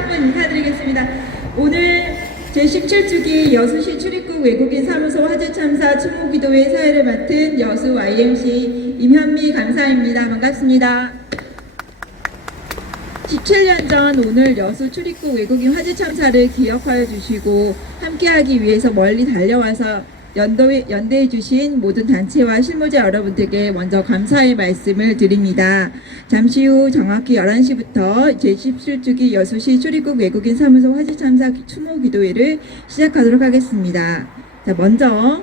한 분 인사드리겠습니다. 오늘 제17주기 여수시 출입국 외국인 사무소 화재 참사 추모 기도회 사회를 맡은 여수 YMC 임현미 간사입니다. 반갑습니다. 17년 전 오늘 여수 출입국 외국인 화재 참사를 기억하여 주시고 함께하기 위해서 멀리 달려와서 연대해 주신 모든 단체와 실무자 여러분들께 먼저 감사의 말씀을 드립니다. 잠시 후 정확히 11시부터 제17주기 여수시 출입국 외국인 사무소 화재 참사 추모 기도회를 시작하도록 하겠습니다. 자, 먼저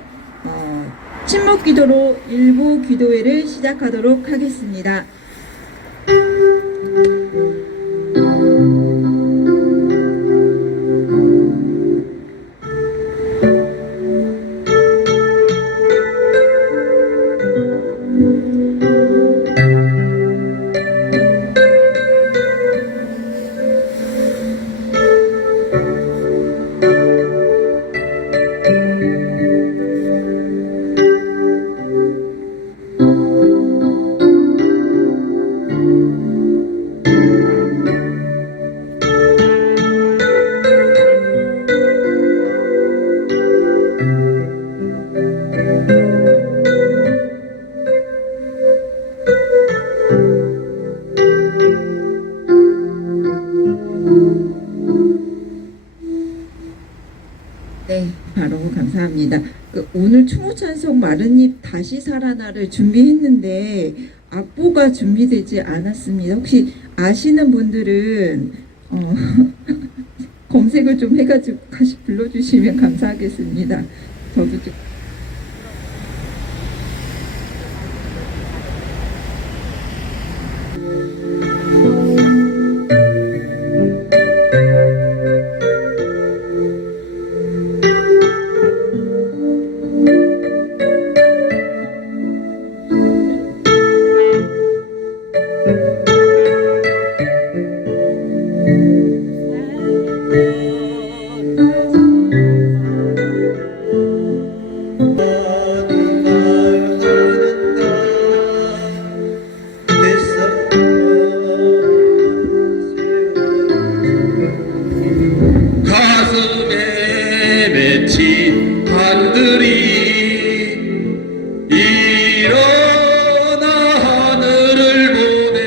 침묵 기도로 일부 기도회를 시작하도록 하겠습니다. 네, 바로 감사합니다. 오늘 추모찬송 마른잎 다시 살아나를 준비했는데 악보가 준비되지 않았습니다. 혹시 아시는 분들은 검색을 좀 해가지고 다시 불러주시면 감사하겠습니다. 저도 좀 가슴에 맺힌 한들이 일어나 하늘을 보네.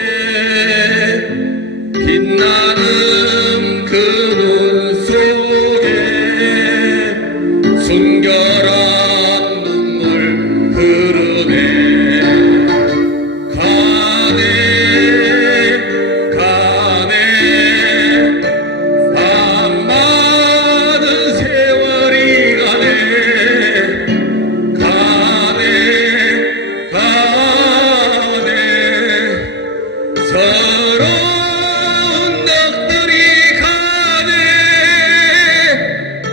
빛나는 그 눈 속에 순결한 눈물 흐르네. 가네 가네 많은 세월이 가네. 가네 가네 서러운 넋들이 가네.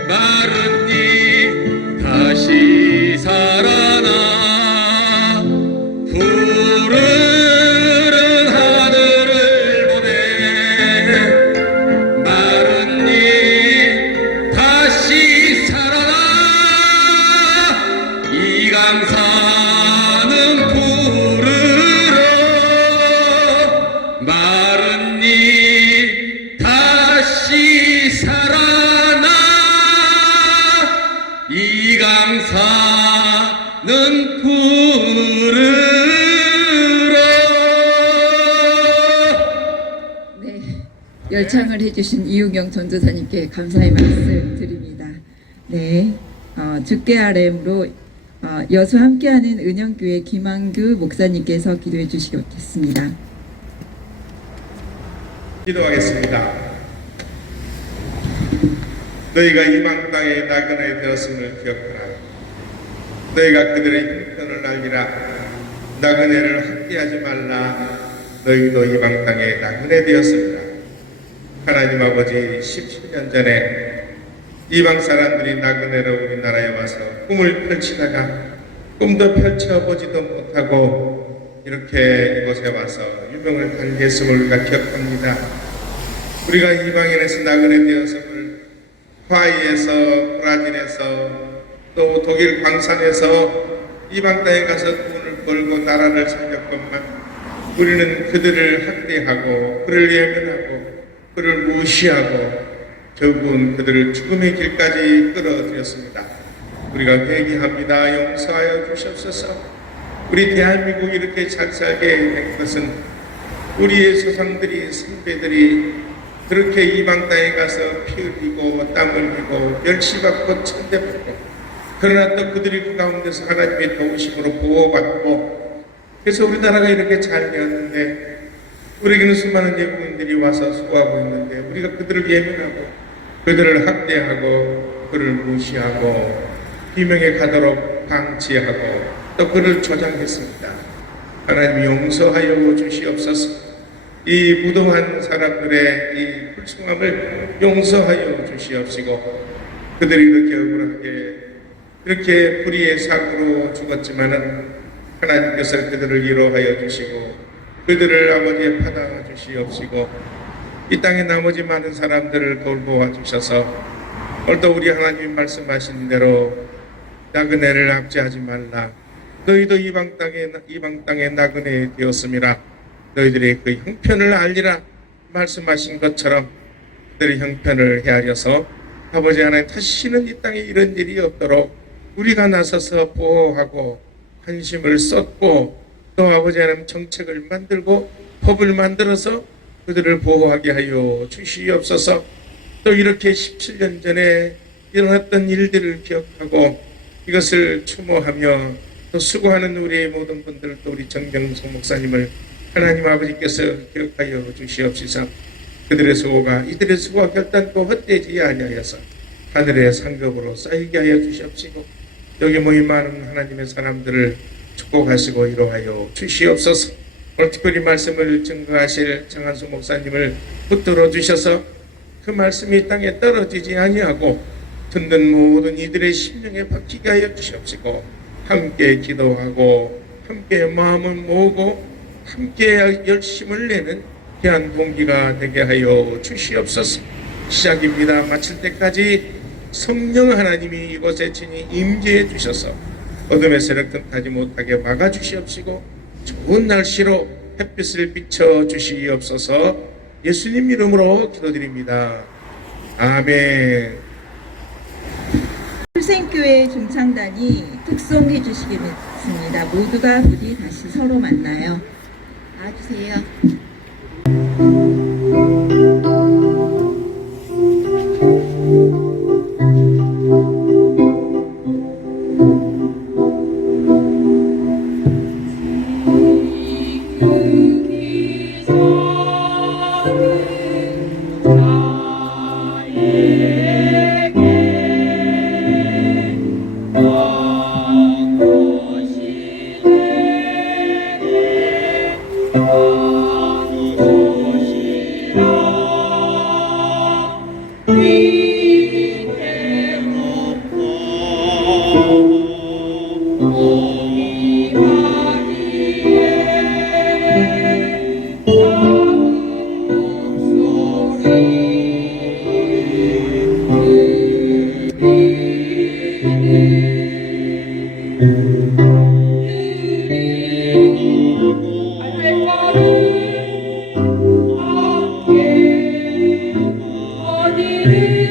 마른 잎 다시 살아나 푸르른 하늘을 보네. 마른 잎 다시 살아나 이 강산은 푸르러. 마른 잎 다시 살아나 이 강산은 푸르러. 네, 열창을 해주신 이우경 전도사님께 감사의 말씀 드립니다. 네, 주께 아뢰므로 여수 함께하는 은영교회 김한규 목사님께서 기도해 주시겠습니다. 기도하겠습니다. 너희가 이방 땅에 나그네 되었음을 기억하라. 너희가 그들의 형편을 알리라. 나그네를 학대하지 말라. 너희도 이방 땅에 나그네 되었습니다. 하나님 아버지, 17년 전에 이방 사람들이 나그네로 우리나라에 와서 꿈을 펼치다가 꿈도 펼쳐보지도 못하고 이렇게 이곳에 와서 유명을 달겠음을 우리가 기억합니다. 우리가 이방인에서 나그네 되었음을 하와이에서, 브라질에서, 또 독일 광산에서 이방 땅에 가서 돈을 벌고 나라를 살렸건만 우리는 그들을 학대하고 그를 예면하고 그를 무시하고 결국은 그들을 죽음의 길까지 끌어들였습니다. 우리가 회개합니다. 용서하여 주시옵소서. 우리 대한민국이 이렇게 잘 살게 된 것은 우리의 조상들이 선배들이 그렇게 이방 땅에 가서 피 흘리고 땀 흘리고 멸시받고 천대받고 그러나 또 그들이 그 가운데서 하나님의 도우심으로 보호받고 그래서 우리나라가 이렇게 잘 되었는데 우리에게는 수많은 외국인들이 와서 수고하고 있는데 우리가 그들을 예민하고 그들을 학대하고 그를 무시하고 비명에 가도록 방치하고 또 그를 조장했습니다. 하나님 용서하여 주시옵소서. 이 무도한 사람들의 이 불순함을 용서하여 주시옵시고 그들이 이렇게 억울하게 그렇게 불의의 사고로 죽었지만은 하나님께서 그들을 위로하여 주시고 그들을 아버지에 받아 주시옵시고 이 땅의 나머지 많은 사람들을 돌보아 주셔서 오늘도 우리 하나님이 말씀하신 대로 나그네를 압제하지 말라. 너희도 이방 땅에 나그네 되었음이라. 너희들의 그 형편을 알리라. 말씀하신 것처럼 그들의 형편을 헤아려서 아버지 하나님 다시는 이 땅에 이런 일이 없도록 우리가 나서서 보호하고 관심을 쏟고 또 아버지 하나님 정책을 만들고 법을 만들어서 그들을 보호하게 하여 주시옵소서. 또 이렇게 17년 전에 일어났던 일들을 기억하고 이것을 추모하며 또 수고하는 우리의 모든 분들 또 우리 정병성 목사님을 하나님 아버지께서 기억하여 주시옵소서. 그들의 수고가 이들의 수고가 결단코 헛되지 아니하여서 하늘의 상급으로 쌓이게 하여 주시옵시고 여기 모인 많은 하나님의 사람들을 축복하시고 위로하여 주시옵소서. 오늘 특별히 말씀을 증거하실 정한수 목사님을 붙들어 주셔서 그 말씀이 땅에 떨어지지 아니하고 듣는 모든 이들의 심령에 박히게 하여 주시옵시고 함께 기도하고 함께 마음을 모으고 함께 열심을 내는 귀한 동기가 되게 하여 주시옵소서. 시작입니다. 마칠 때까지 성령 하나님이 이곳에 친히 임재해 주셔서 어둠의 세력 틈타지 못하게 막아 주시옵시고 좋은 날씨로 햇빛을 비춰 주시옵소서. 예수님 이름으로 기도드립니다. 아멘. 풀생교회 중창단이 특송해 주시겠습니다. 모두가 부디 다시 서로 만나요. 나와주세요. 어디를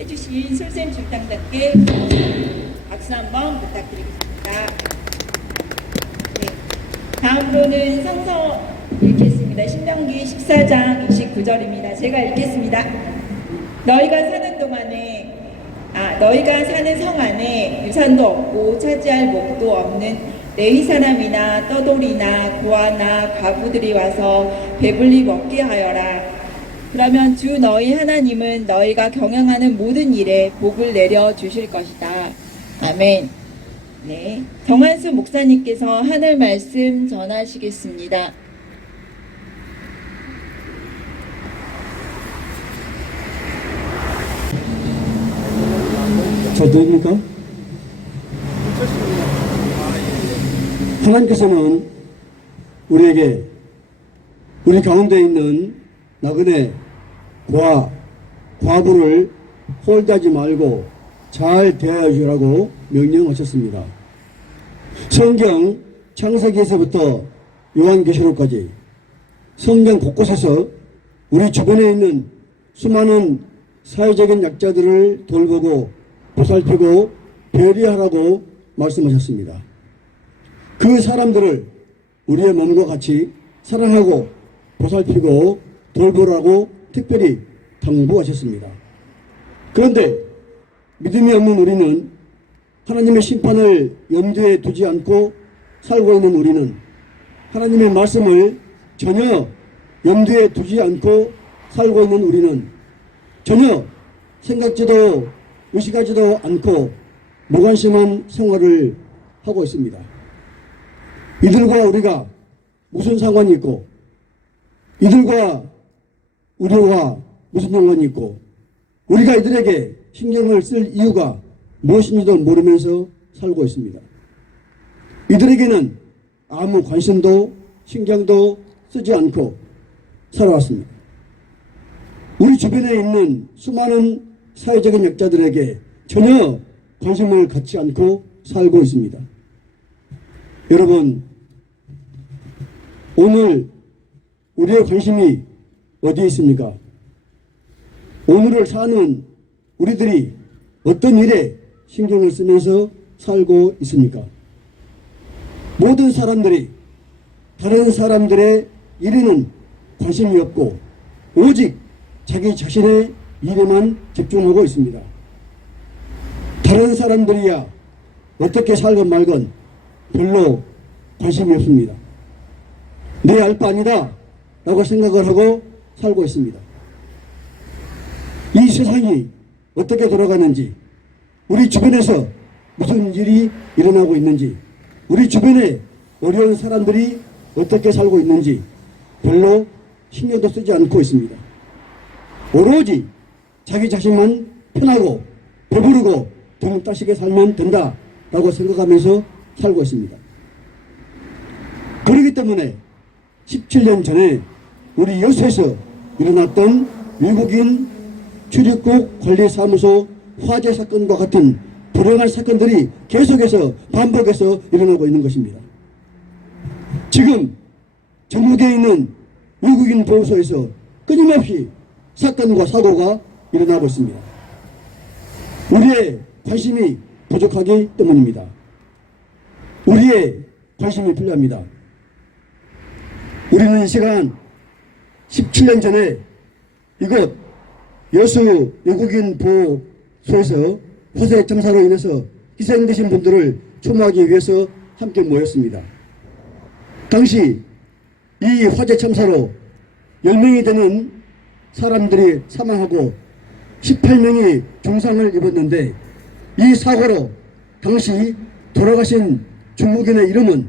해주신 술샘 중당단께 박수 한번 부탁드리겠습니다. 네. 다음으로는 성서 읽겠습니다. 신명기 14장 29절입니다. 제가 읽겠습니다. 너희가 사는 성 안에 유산도 없고 차지할 몫도 없는 레위 사람이나 떠돌이나 고아나 과부들이 와서 배불리 먹게 하여라. 그러면 주 너희 하나님은 너희가 경영하는 모든 일에 복을 내려 주실 것이다. 아멘. 네, 정한수 목사님께서 하늘 말씀 전하시겠습니다. 잘 들립니까? 하나님께서는 우리에게 우리 가운데 있는 나그네 과부를 홀대하지 말고 잘 대하여 주라고 명령하셨습니다. 성경 창세기에서부터 요한계시록까지 성경 곳곳에서 우리 주변에 있는 수많은 사회적인 약자들을 돌보고 보살피고 배려하라고 말씀하셨습니다. 그 사람들을 우리의 몸과 같이 사랑하고 보살피고 돌보라고 특별히 당부하셨습니다. 그런데 믿음이 없는 우리는 하나님의 심판을 염두에 두지 않고 살고 있는 우리는 하나님의 말씀을 전혀 염두에 두지 않고 살고 있는 우리는 전혀 생각지도 의식하지도 않고 무관심한 생활을 하고 있습니다. 이들과 우리가 무슨 상관이 있고 이들과 우리와 무슨 상관이 있고 우리가 이들에게 신경을 쓸 이유가 무엇인지도 모르면서 살고 있습니다. 이들에게는 아무 관심도 신경도 쓰지 않고 살아왔습니다. 우리 주변에 있는 수많은 사회적인 약자들에게 전혀 관심을 갖지 않고 살고 있습니다. 여러분, 오늘 우리의 관심이 어디에 있습니까? 오늘을 사는 우리들이 어떤 일에 신경을 쓰면서 살고 있습니까? 모든 사람들이 다른 사람들의 일에는 관심이 없고 오직 자기 자신의 일에만 집중하고 있습니다. 다른 사람들이야 어떻게 살건 말건 별로 관심이 없습니다. 내 알 바 아니다 라고 생각을 하고 살고 있습니다. 이 세상이 어떻게 돌아가는지, 우리 주변에서 무슨 일이 일어나고 있는지, 우리 주변에 어려운 사람들이 어떻게 살고 있는지 별로 신경도 쓰지 않고 있습니다. 오로지 자기 자신만 편하고 배부르고 돈 따시게 살면 된다라고 생각하면서 살고 있습니다. 그렇기 때문에 17년 전에 우리 여수에서 일어났던 외국인 출입국 관리사무소 화재 사건과 같은 불행한 사건들이 계속해서 반복해서 일어나고 있는 것입니다. 지금 전국에 있는 외국인 보호소에서 끊임없이 사건과 사고가 일어나고 있습니다. 우리의 관심이 부족하기 때문입니다. 우리의 관심이 필요합니다. 우리는 이 시간 17년 전에 이곳 여수 외국인 보호소에서 화재 참사로 인해서 희생되신 분들을 추모하기 위해서 함께 모였습니다. 당시 이 화재 참사로 10명이 되는 사람들이 사망하고 18명이 중상을 입었는데 이 사고로 당시 돌아가신 중국인의 이름은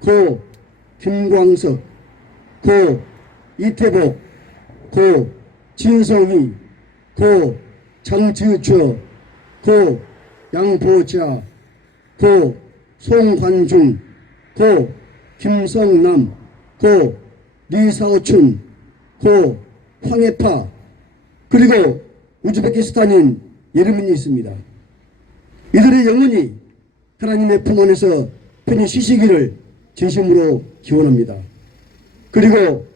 고 김광석, 고 이태복, 고 진성희, 고 장지추, 고 양보자, 고 송관중, 고 김성남, 고 리사오춘, 고 황해파, 그리고 우즈베키스탄인 예르민이 있습니다. 이들의 영혼이 하나님의 품 안에서 편히 쉬시기를 진심으로 기원합니다. 그리고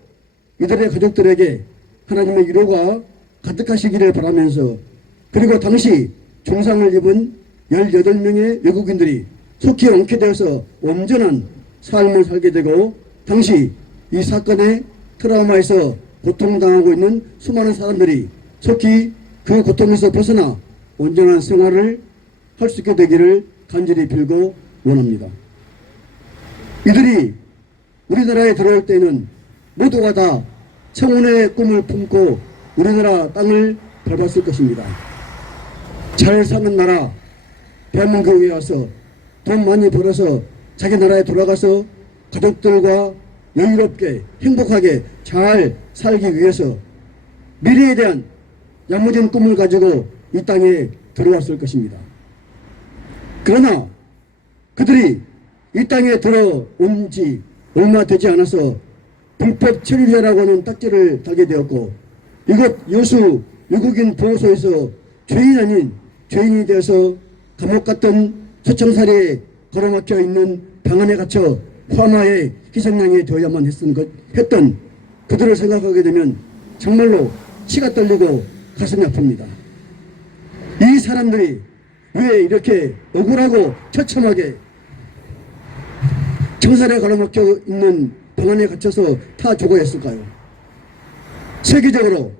이들의 가족들에게 하나님의 위로가 가득하시기를 바라면서 그리고 당시 중상을 입은 18명의 외국인들이 속히 엉켜되어서 온전한 삶을 살게 되고, 당시 이 사건의 트라우마에서 고통당하고 있는 수많은 사람들이 속히 그 고통에서 벗어나 온전한 생활을 할 수 있게 되기를 간절히 빌고 원합니다. 이들이 우리나라에 들어올 때는 모두가 다 청운의 꿈을 품고 우리나라 땅을 밟았을 것입니다. 잘 사는 나라 대한민국에 와서 돈 많이 벌어서 자기 나라에 돌아가서 가족들과 여유롭게 행복하게 잘 살기 위해서 미래에 대한 야무진 꿈을 가지고 이 땅에 들어왔을 것입니다. 그러나 그들이 이 땅에 들어온 지 얼마 되지 않아서 불법 체류자라고 하는 딱지를 달게 되었고, 이곳 여수 외국인 보호소에서 죄인 아닌 죄인이 되어서 감옥 같은 소청사리에 걸어막혀 있는 방 안에 갇혀 화마의 희생양이 되어야만 했던 그들을 생각하게 되면 정말로 치가 떨리고 가슴이 아픕니다. 이 사람들이 왜 이렇게 억울하고 처참하게 청사리에 걸어막혀 있는 방 안에 갇혀서 다 죽어야 했을까요? 세계적으로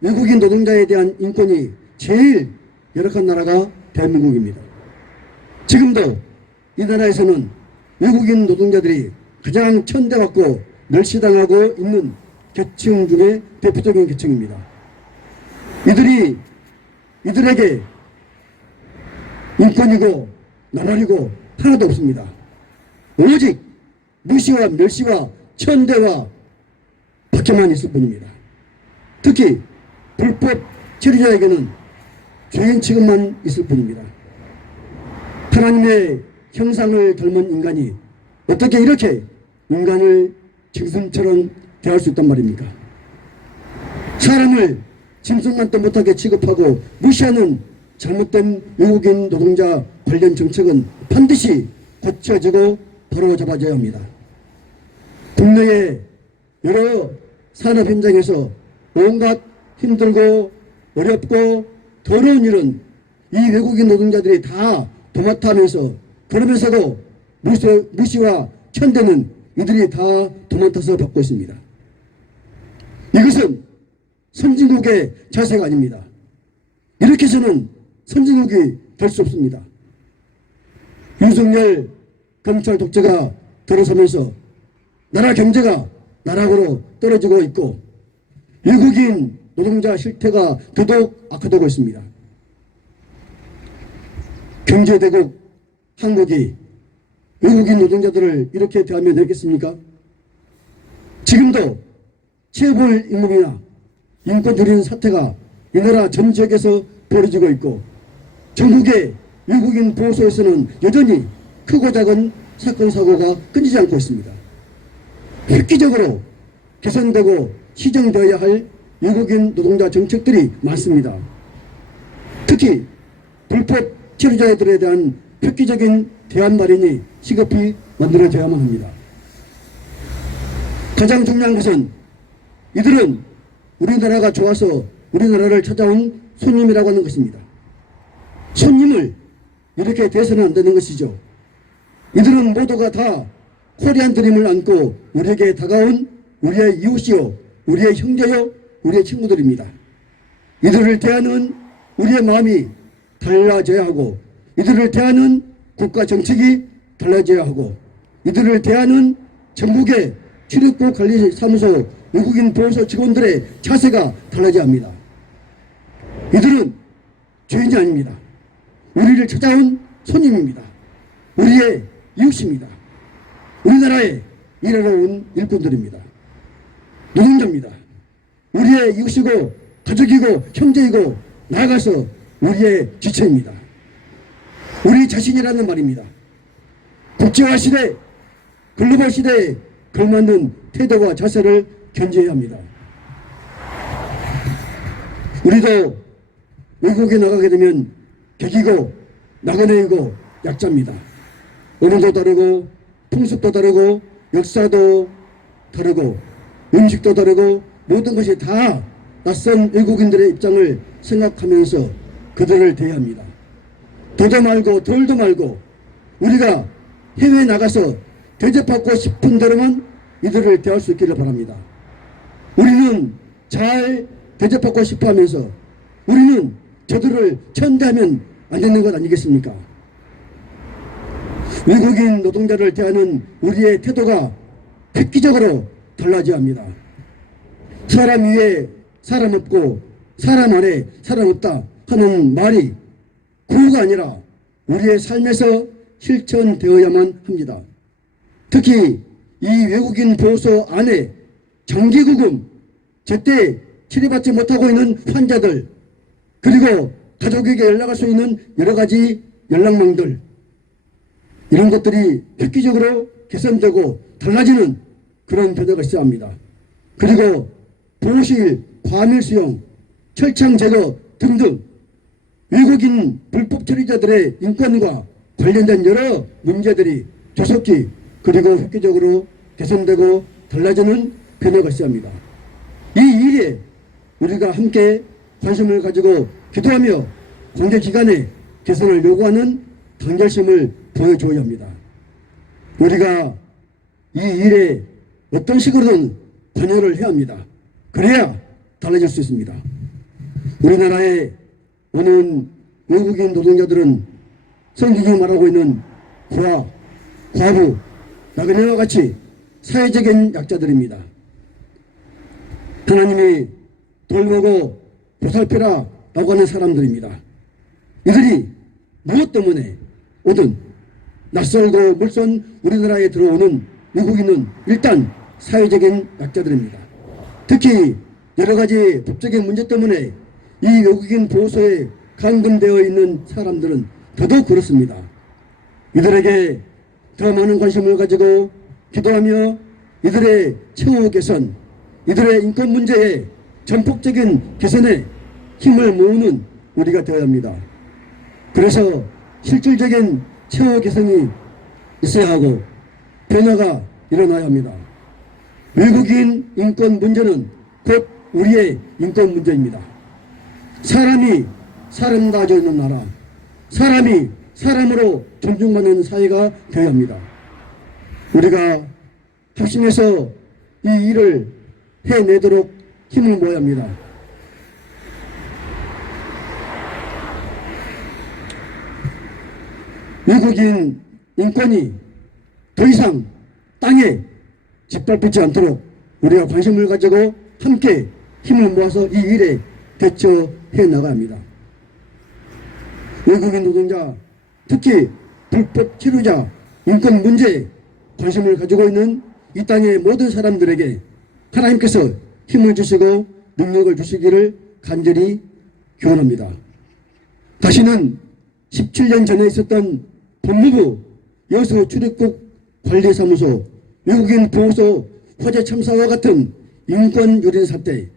외국인 노동자에 대한 인권이 제일 열악한 나라가 대한민국입니다. 지금도 이 나라에서는 외국인 노동자들이 가장 천대받고 멸시당하고 있는 계층 중에 대표적인 계층입니다. 이들에게 인권이고 나발이고 하나도 없습니다. 오직 무시와 멸시와 천대와 박해만 있을 뿐입니다. 특히 불법 체류자에게는 죄인 취급만 있을 뿐입니다. 하나님의 형상을 닮은 인간이 어떻게 이렇게 인간을 짐승처럼 대할 수 있단 말입니까? 사람을 짐승만도 못하게 취급하고 무시하는 잘못된 외국인 노동자 관련 정책은 반드시 고쳐지고 바로잡아져야 합니다. 국내의 여러 산업 현장에서 온갖 힘들고 어렵고 더러운 일은 이 외국인 노동자들이 다 도맡아 하면서, 그러면서도 무시와 천대는 이들이 다 도맡아서 받고 있습니다. 이것은 선진국의 자세가 아닙니다. 이렇게 해서는 선진국이 될 수 없습니다. 윤석열 검찰 독재가 들어서면서 나라 경제가 나락으로 떨어지고 있고 외국인 노동자 실태가 더더욱 악화되고 있습니다. 경제대국 한국이 외국인 노동자들을 이렇게 대하면 되겠습니까? 지금도 체벌 임금이나 인권 줄이는 사태가 이 나라 전 지역에서 벌어지고 있고, 전국의 외국인 보호소에서는 여전히 크고 작은 사건 사고가 끊이지 않고 있습니다. 획기적으로 개선되고 시정되어야 할 외국인 노동자 정책들이 많습니다. 특히 불법 체류자들에 대한 획기적인 대안 마련이 시급히 만들어져야만 합니다. 가장 중요한 것은 이들은 우리나라가 좋아서 우리나라를 찾아온 손님이라고 하는 것입니다. 손님을 이렇게 대해서는 안 되는 것이죠. 이들은 모두가 다 코리안 드림을 안고 우리에게 다가온 우리의 이웃이요, 우리의 형제요, 우리의 친구들입니다. 이들을 대하는 우리의 마음이 달라져야 하고, 이들을 대하는 국가 정책이 달라져야 하고, 이들을 대하는 전국의 출입국 관리사무소 외국인 보호소 직원들의 자세가 달라져야 합니다. 이들은 죄인이 아닙니다. 우리를 찾아온 손님입니다. 우리의 이웃입니다. 우리나라에 일하러 온 일꾼들입니다. 노동자입니다. 우리의 이웃이고 가족이고 형제이고 나아가서 우리의 지체입니다. 우리 자신이라는 말입니다. 국제화 시대, 글로벌 시대에 걸맞는 태도와 자세를 견지해야 합니다. 우리도 외국에 나가게 되면 객이고 나그네이고 약자입니다. 언어도 다르고 풍습도 다르고 역사도 다르고 음식도 다르고 모든 것이 다 낯선 외국인들의 입장을 생각하면서 그들을 대합니다. 더도 말고 덜도 말고 우리가 해외에 나가서 대접받고 싶은 대로만 이들을 대할 수 있기를 바랍니다. 우리는 잘 대접받고 싶어 하면서 우리는 저들을 천대하면 안 되는 것 아니겠습니까? 외국인 노동자를 대하는 우리의 태도가 획기적으로 달라져야 합니다. 사람 위에 사람 없고 사람 아래 사람 없다 하는 말이 구호가 아니라 우리의 삶에서 실천되어야만 합니다. 특히 이 외국인 보호소 안에 정기구금, 제때 치료받지 못하고 있는 환자들, 그리고 가족에게 연락할 수 있는 여러 가지 연락망들, 이런 것들이 획기적으로 개선되고 달라지는 그런 변화가 있어야 합니다. 그리고 보호실, 과밀 수용, 철창 제거 등등 외국인 불법 처리자들의 인권과 관련된 여러 문제들이 조속히 그리고 획기적으로 개선되고 달라지는 변화가 있어야 합니다. 이 일에 우리가 함께 관심을 가지고 기도하며 관계기관에 개선을 요구하는 단결심을 보여줘야 합니다. 우리가 이 일에 어떤 식으로든 관여를 해야 합니다. 그래야 달라질 수 있습니다. 우리나라에 오는 외국인 노동자들은 성경이 말하고 있는 고아, 과부, 나그네와 같이 사회적인 약자들입니다. 하나님이 돌보고 보살펴라 라고 하는 사람들입니다. 이들이 무엇 때문에 오든 낯설고 물선 우리나라에 들어오는 외국인은 일단 사회적인 약자들입니다. 특히 여러 가지 법적인 문제 때문에 이 외국인 보호소에 감금되어 있는 사람들은 더더욱 그렇습니다. 이들에게 더 많은 관심을 가지고 기도하며 이들의 처우 개선, 이들의 인권 문제의 전폭적인 개선에 힘을 모으는 우리가 되어야 합니다. 그래서 실질적인 처우 개선이 있어야 하고 변화가 일어나야 합니다. 외국인 인권 문제는 곧 우리의 인권 문제입니다. 사람이 사람다워져 있는 나라, 사람이 사람으로 존중받는 사회가 되어야 합니다. 우리가 합심해서 이 일을 해내도록 힘을 모아야 합니다. 외국인 인권이 더 이상 땅에 짓밟히지 않도록 우리가 관심을 가지고 함께 힘을 모아서 이 일에 대처해 나가야 합니다. 외국인 노동자, 특히 불법 체류자 인권 문제에 관심을 가지고 있는 이 땅의 모든 사람들에게 하나님께서 힘을 주시고 능력을 주시기를 간절히 기원합니다. 다시는 17년 전에 있었던 법무부 여수 출입국 관리사무소 외국인 보호소 화재 참사와 같은 인권 유린 사태,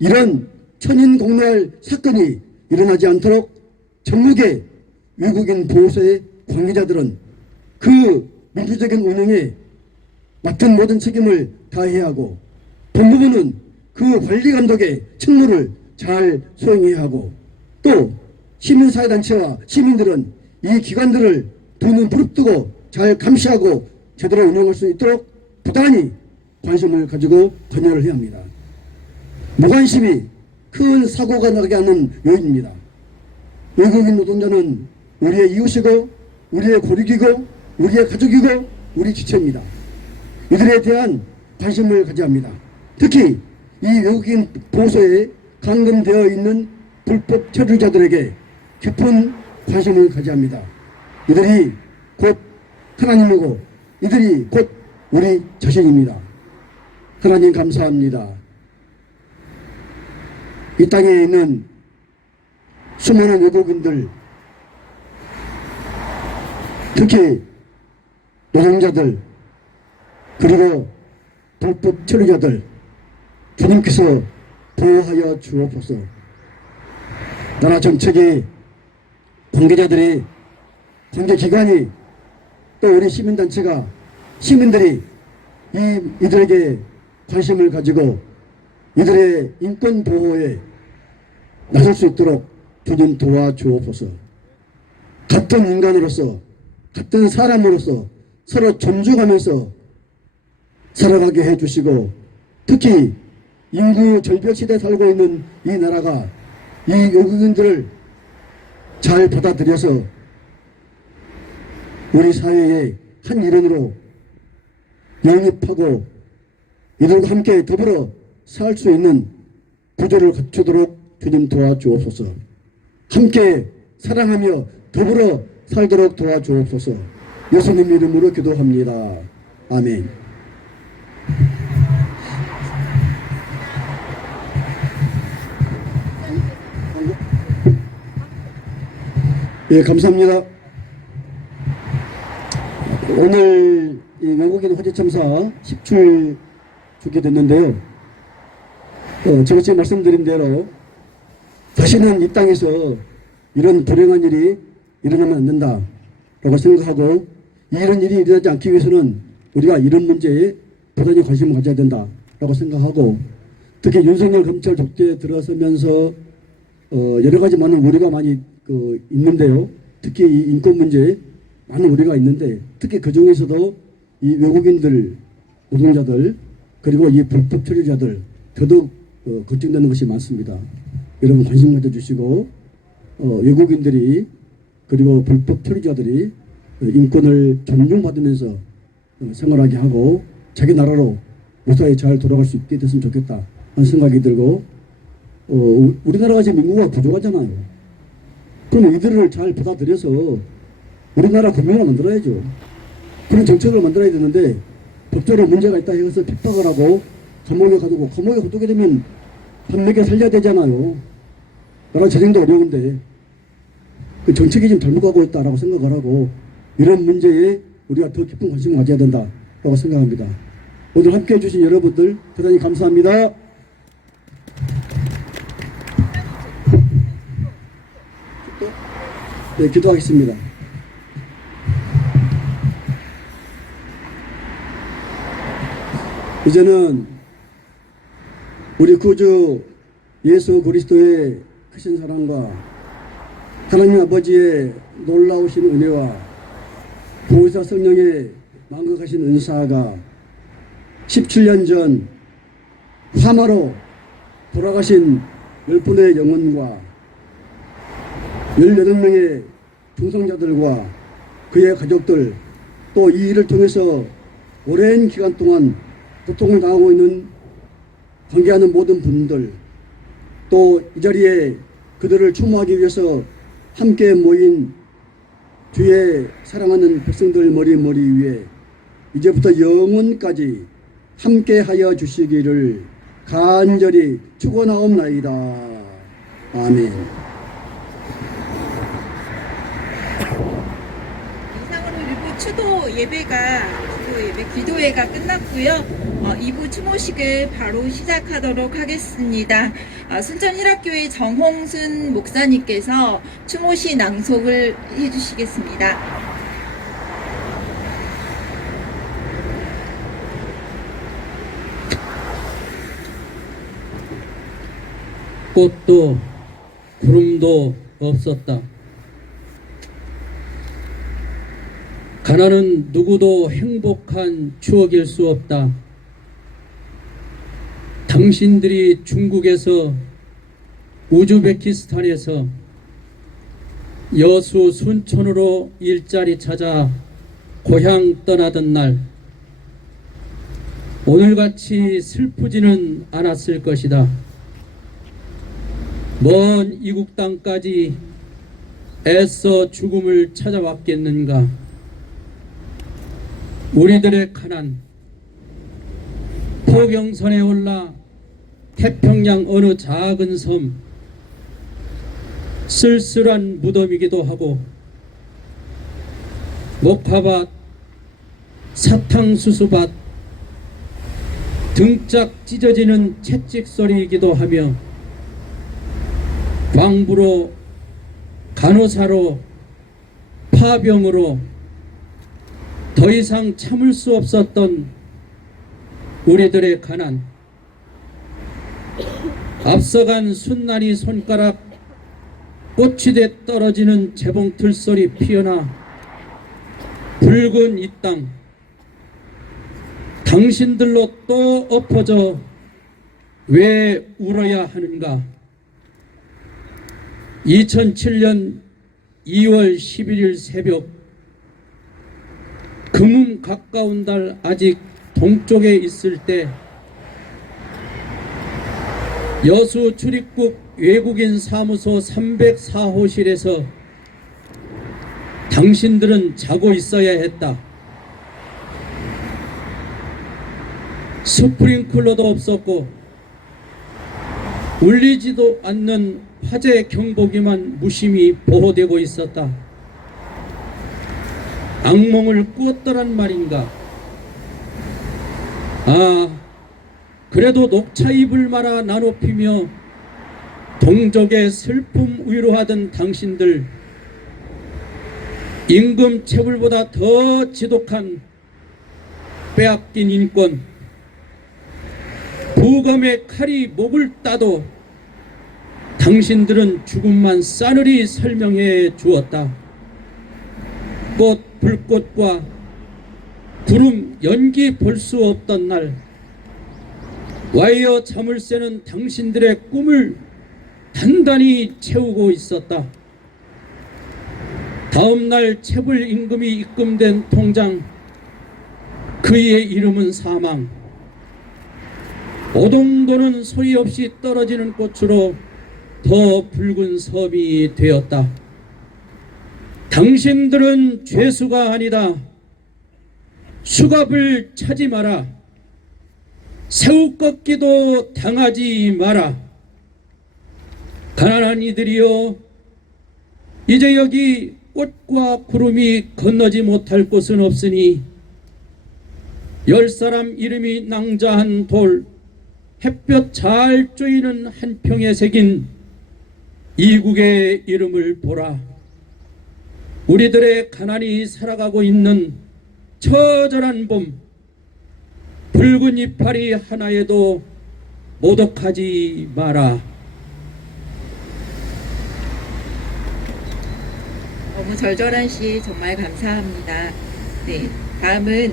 이런 천인공멸 사건이 일어나지 않도록 전국의 외국인 보호소의 관계자들은 그 민주적인 운영에 맡은 모든 책임을 다해야 하고, 법무부는 그 관리 감독의 책무를 잘 수행해야 하고, 또 시민사회단체와 시민들은 이 기관들을 두 눈 부릅뜨고 잘 감시하고 제대로 운영할 수 있도록 부단히 관심을 가지고 관여를 해야 합니다. 무관심이 큰 사고가 나게 하는 요인입니다. 외국인 노동자는 우리의 이웃이고 우리의 고륙이고 우리의 가족이고 우리 지체입니다. 이들에 대한 관심을 가져야 합니다. 특히 이 외국인 보호소에 감금되어 있는 불법 체류자들에게 깊은 관심을 가져야 합니다. 이들이 곧 하나님이고 이들이 곧 우리 자신입니다. 하나님 감사합니다. 이 땅에 있는 수많은 외국인들, 특히 노동자들, 그리고 불법 체류자들, 주님께서 보호하여 주옵소서. 나라 정책이, 관계자들이, 관계기관이, 또 우리 시민단체가, 시민들이 이들에게 관심을 가지고 이들의 인권 보호에 나설 수 있도록 주님 도와주옵소서. 같은 인간으로서, 같은 사람으로서 서로 존중하면서 살아가게 해주시고, 특히 인구 절벽 시대에 살고 있는 이 나라가 이 외국인들을 잘 받아들여서 우리 사회의 한 일원으로 영입하고 이들과 함께 더불어 살 수 있는 구조를 갖추도록 주님 도와주옵소서. 함께 사랑하며 더불어 살도록 도와주옵소서. 예수님 이름으로 기도합니다. 아멘. 예, 감사합니다. 오늘 이 외국인 화재 참사 10출 주게 됐는데요. 제가 지금 말씀드린 대로 다시는 이 땅에서 이런 불행한 일이 일어나면 안 된다라고 생각하고, 이런 일이 일어나지 않기 위해서는 우리가 이런 문제에 부단히 관심을 가져야 된다라고 생각하고, 특히 윤석열 검찰 족대에 들어서면서 여러 가지 많은 우려가 많이 있는데요. 특히 이 인권 문제에 많은 우려가 있는데, 특히 그 중에서도 이 외국인들, 노동자들, 그리고 이 불법 체류자들 더더욱 걱정되는 것이 많습니다. 여러분 관심 가져주시고, 외국인들이 그리고 불법 체류자들이 인권을 존중받으면서 생활하게 하고 자기 나라로 무사히 잘 돌아갈 수 있게 됐으면 좋겠다 하는 생각이 들고, 우리나라가 지금 인구가 부족하잖아요. 그럼 이들을 잘 받아들여서 우리나라 국민을 만들어야죠. 그런 정책을 만들어야 되는데, 법적으로 문제가 있다 해서 핍박을 하고 감옥에 가두고, 감옥에 가두게 되면 밥 먹여 살려야 되잖아요. 나라 재정도 어려운데 그 정책이 좀 잘못 가고 있다라고 생각을 하고, 이런 문제에 우리가 더 깊은 관심을 가져야 된다라고 생각합니다. 오늘 함께해 주신 여러분들 대단히 감사합니다. 네, 기도하겠습니다. 이제는 우리 구주 예수 그리스도의 크신 사랑과 하나님 아버지의 놀라우신 은혜와 보혜사 성령의 만극하신 은사가 17년 전 화마로 돌아가신 10분의 영혼과 18명의 중성자들과 그의 가족들, 또 이 일을 통해서 오랜 기간 동안 고통을 당하고 있는 관계하는 모든 분들, 또 이 자리에 그들을 추모하기 위해서 함께 모인 주의 사랑하는 백성들 머리 위에 이제부터 영원까지 함께하여 주시기를 간절히 축원하옵나이다. 아멘. 이상으로 1부 추도 예배가 기도회가 끝났고요. 2부 추모식을 바로 시작하도록 하겠습니다. 순천일학교의 정홍순 목사님께서 추모시 낭송을 해주시겠습니다. 꽃도 구름도 없었다. 가난은 누구도 행복한 추억일 수 없다. 당신들이 중국에서, 우즈베키스탄에서 여수 순천으로 일자리 찾아 고향 떠나던 날, 오늘같이 슬프지는 않았을 것이다. 먼 이국 땅까지 애써 죽음을 찾아왔겠는가. 우리들의 가난, 포경선에 올라 태평양 어느 작은 섬, 쓸쓸한 무덤이기도 하고, 목화밭, 사탕수수밭, 등짝 찢어지는 채찍 소리이기도 하며, 광부로, 간호사로, 파병으로 더 이상 참을 수 없었던 우리들의 가난, 앞서간 순난이 손가락 꽃이 돼 떨어지는 재봉틀 소리 피어나 붉은 이 땅 당신들로 또 엎어져 왜 울어야 하는가. 2007년 2월 11일 새벽 금음 가까운 달 아직 동쪽에 있을 때 여수 출입국 외국인 사무소 304호실에서 당신들은 자고 있어야 했다. 스프링클러도 없었고 울리지도 않는 화재 경보기만 무심히 보호되고 있었다. 악몽을 꾸었더란 말인가. 그래도 녹차잎을 말아 나눠피며 동족의 슬픔 위로하던 당신들, 임금 체불보다 더 지독한 빼앗긴 인권, 부검의 칼이 목을 따도 당신들은 죽음만 싸늘히 설명해 주었다. 꽃, 불꽃과 구름, 연기 볼 수 없던 날 와이어 자물쇠는 당신들의 꿈을 단단히 채우고 있었다. 다음 날 체불 임금이 입금된 통장, 그의 이름은 사망. 오동도는 소리 없이 떨어지는 꽃으로 더 붉은 섬이 되었다. 당신들은 죄수가 아니다. 수갑을 차지 마라. 새우 꺾기도 당하지 마라. 가난한 이들이여, 이제 여기 꽃과 구름이 건너지 못할 곳은 없으니 10사람 이름이 낭자한 돌, 햇볕 잘 쪼이는 한 평에 새긴 이국의 이름을 보라. 우리들의 가난이 살아가고 있는 처절한 봄, 붉은 이파리 하나에도 모독하지 마라. 너무 절절한 시 정말 감사합니다. 네, 다음은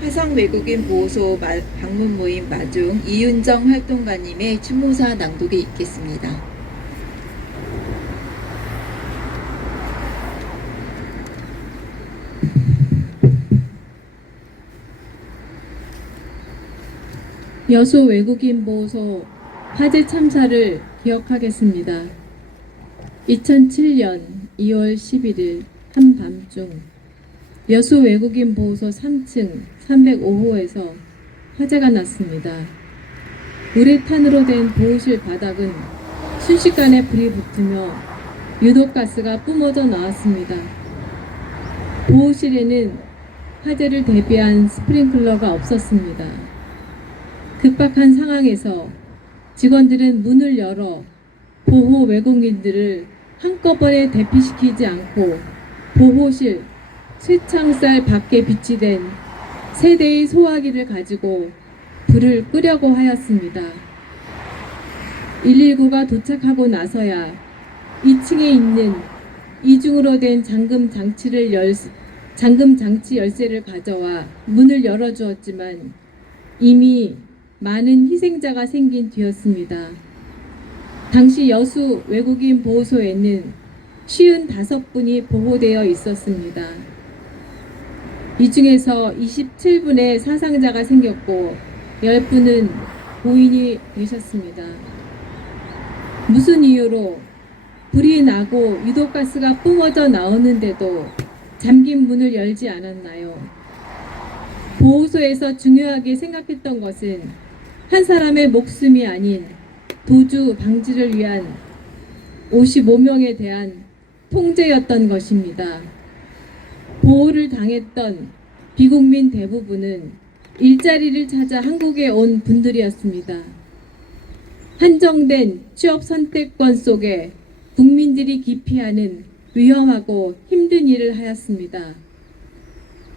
화성 외국인 보호소 방문 모임 마중 이윤정 활동가님의 추모사 낭독이 있겠습니다. 여수 외국인 보호소 화재 참사를 기억하겠습니다. 2007년 2월 11일 한밤중 여수 외국인 보호소 3층 305호에서 화재가 났습니다. 우레탄으로 된 보호실 바닥은 순식간에 불이 붙으며 유독가스가 뿜어져 나왔습니다. 보호실에는 화재를 대비한 스프링클러가 없었습니다. 급박한 상황에서 직원들은 문을 열어 보호 외국인들을 한꺼번에 대피시키지 않고 보호실 쇠창살 밖에 비치된 세 대의 소화기를 가지고 불을 끄려고 하였습니다. 119가 도착하고 나서야 2층에 있는 이중으로 된 잠금 장치 열쇠를 가져와 문을 열어주었지만 이미 많은 희생자가 생긴 뒤였습니다. 당시 여수 외국인 보호소에는 55분이 보호되어 있었습니다. 이 중에서 27분의 사상자가 생겼고 10분은 고인이 되셨습니다. 무슨 이유로 불이 나고 유독가스가 뿜어져 나오는데도 잠긴 문을 열지 않았나요? 보호소에서 중요하게 생각했던 것은 한 사람의 목숨이 아닌 도주 방지를 위한 55명에 대한 통제였던 것입니다. 보호를 당했던 비국민 대부분은 일자리를 찾아 한국에 온 분들이었습니다. 한정된 취업 선택권 속에 국민들이 기피하는 위험하고 힘든 일을 하였습니다.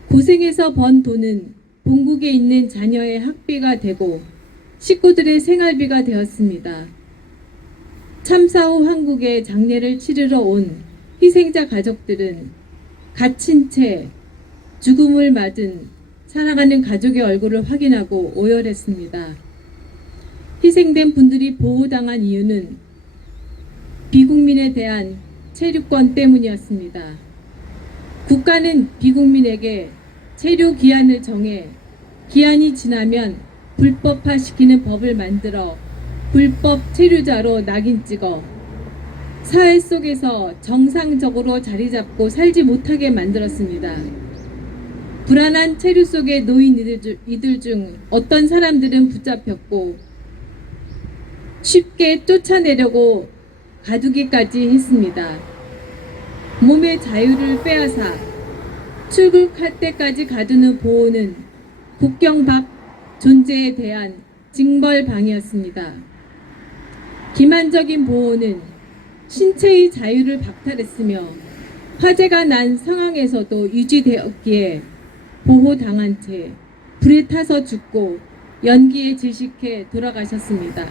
고생해서 번 돈은 본국에 있는 자녀의 학비가 되고 식구들의 생활비가 되었습니다. 참사 후 한국에 장례를 치르러 온 희생자 가족들은 갇힌 채 죽음을 맞은 살아가는 가족의 얼굴을 확인하고 오열했습니다. 희생된 분들이 보호당한 이유는 비국민에 대한 체류권 때문이었습니다. 국가는 비국민에게 체류 기한을 정해 기한이 지나면 불법화시키는 법을 만들어 불법 체류자로 낙인 찍어 사회 속에서 정상적으로 자리 잡고 살지 못하게 만들었습니다. 불안한 체류 속에 놓인 이들 중 어떤 사람들은 붙잡혔고 쉽게 쫓아내려고 가두기까지 했습니다. 몸의 자유를 빼앗아 출국할 때까지 가두는 보호는 국경 밖 존재에 대한 징벌방이었습니다. 기만적인 보호는 신체의 자유를 박탈했으며 화재가 난 상황에서도 유지되었기에 보호당한 채 불에 타서 죽고 연기에 질식해 돌아가셨습니다.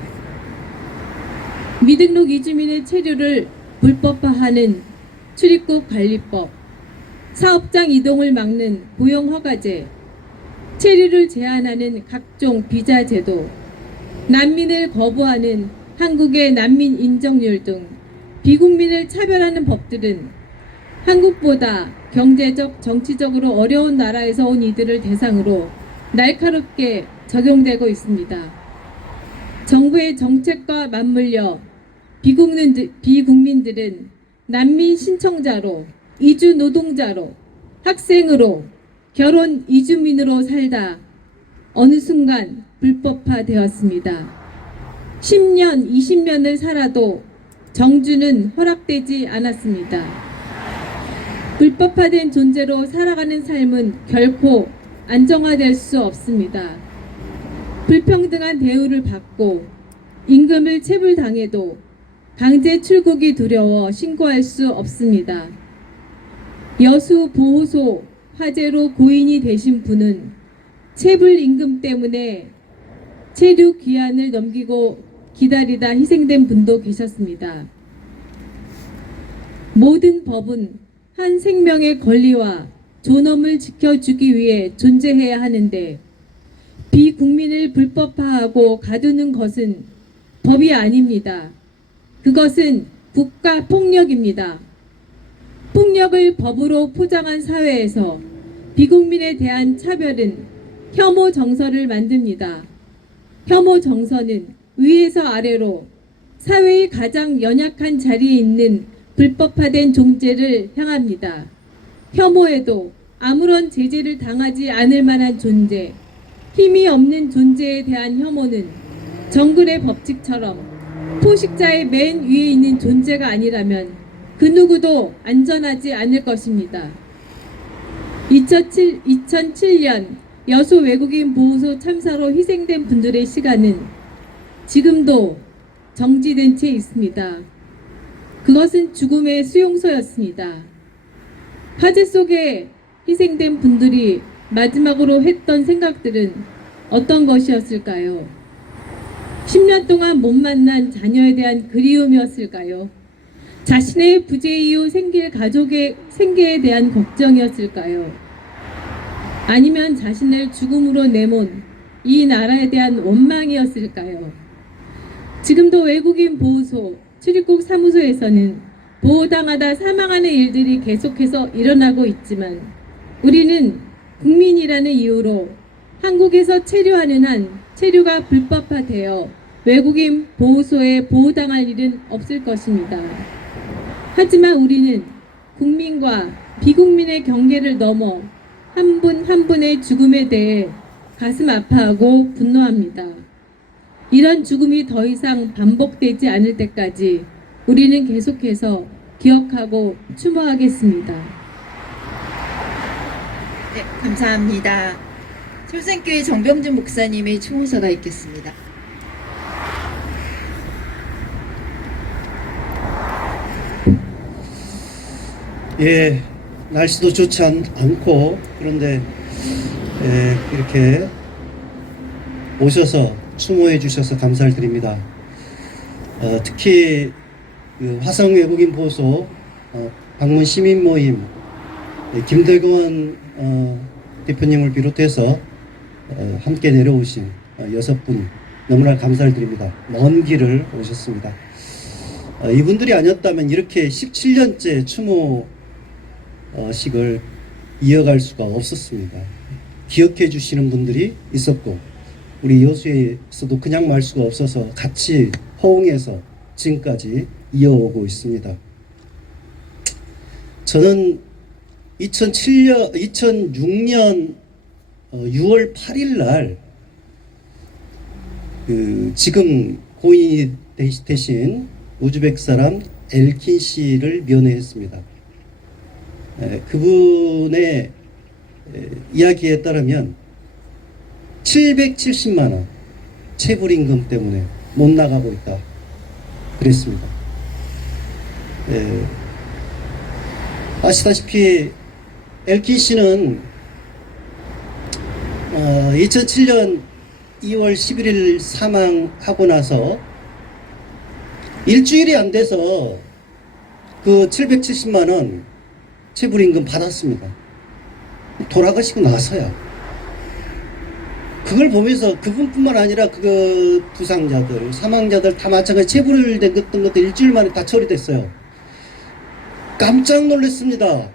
미등록 이주민의 체류를 불법화하는 출입국 관리법, 사업장 이동을 막는 고용허가제, 체류를 제한하는 각종 비자 제도, 난민을 거부하는 한국의 난민 인정률 등 비국민을 차별하는 법들은 한국보다 경제적, 정치적으로 어려운 나라에서 온 이들을 대상으로 날카롭게 적용되고 있습니다. 정부의 정책과 맞물려 비국민들은 난민 신청자로, 이주 노동자로, 학생으로, 결혼 이주민으로 살다 어느 순간 불법화되었습니다. 10년, 20년을 살아도 정주는 허락되지 않았습니다. 불법화된 존재로 살아가는 삶은 결코 안정화될 수 없습니다. 불평등한 대우를 받고 임금을 체불당해도 강제 출국이 두려워 신고할 수 없습니다. 여수 보호소 화재로 고인이 되신 분은 체불 임금 때문에 체류 기한을 넘기고 기다리다 희생된 분도 계셨습니다. 모든 법은 한 생명의 권리와 존엄을 지켜주기 위해 존재해야 하는데 비국민을 불법화하고 가두는 것은 법이 아닙니다. 그것은 국가 폭력입니다. 폭력을 법으로 포장한 사회에서 비국민에 대한 차별은 혐오 정서를 만듭니다. 혐오 정서는 위에서 아래로 사회의 가장 연약한 자리에 있는 불법화된 존재를 향합니다. 혐오에도 아무런 제재를 당하지 않을 만한 존재, 힘이 없는 존재에 대한 혐오는 정글의 법칙처럼 포식자의 맨 위에 있는 존재가 아니라면 그 누구도 안전하지 않을 것입니다. 2007년 여수 외국인 보호소 참사로 희생된 분들의 시간은 지금도 정지된 채 있습니다. 그것은 죽음의 수용소였습니다. 화재 속에 희생된 분들이 마지막으로 했던 생각들은 어떤 것이었을까요? 10년 동안 못 만난 자녀에 대한 그리움이었을까요? 자신의 부재 이후 생길 가족의 생계에 대한 걱정이었을까요? 아니면 자신을 죽음으로 내몬 이 나라에 대한 원망이었을까요? 지금도 외국인 보호소, 출입국 사무소에서는 보호당하다 사망하는 일들이 계속해서 일어나고 있지만 우리는 국민이라는 이유로 한국에서 체류하는 한 체류가 불법화되어 외국인 보호소에 보호당할 일은 없을 것입니다. 하지만 우리는 국민과 비국민의 경계를 넘어 한 분 한 분의 죽음에 대해 가슴 아파하고 분노합니다. 이런 죽음이 더 이상 반복되지 않을 때까지 우리는 계속해서 기억하고 추모하겠습니다. 네, 감사합니다. 솔선교회 정병준 목사님의 추모서가 있겠습니다. 예, 날씨도 좋지 않고 그런데 이렇게 오셔서 추모해 주셔서 감사를 드립니다. 특히 그 화성 외국인 보소 방문 시민 모임 김대건 대표님을 비롯해서 함께 내려오신 6분 너무나 감사를 드립니다. 먼 길을 오셨습니다. 이분들이 아니었다면 이렇게 17년째 추모식을 이어갈 수가 없었습니다. 기억해 주시는 분들이 있었고 우리 여수에서도 그냥 말 수가 없어서 같이 호응해서 지금까지 이어오고 있습니다. 저는 2006년 6월 8일 날 지금 고인이 되신 우즈벡 사람 엘킨 씨를 면회했습니다. 그분의 이야기에 따르면 770만 원 체불임금 때문에 못 나가고 있다 그랬습니다. 아시다시피 엘킨 씨는 2007년 2월 11일 사망하고 나서 일주일이 안 돼서 그 770만 원 체불임금 받았습니다. 돌아가시고 나서야. 그걸 보면서 그분뿐만 아니라 그 부상자들, 사망자들 다 마찬가지 체불된 것들 일주일 만에 다 처리됐어요. 깜짝 놀랐습니다.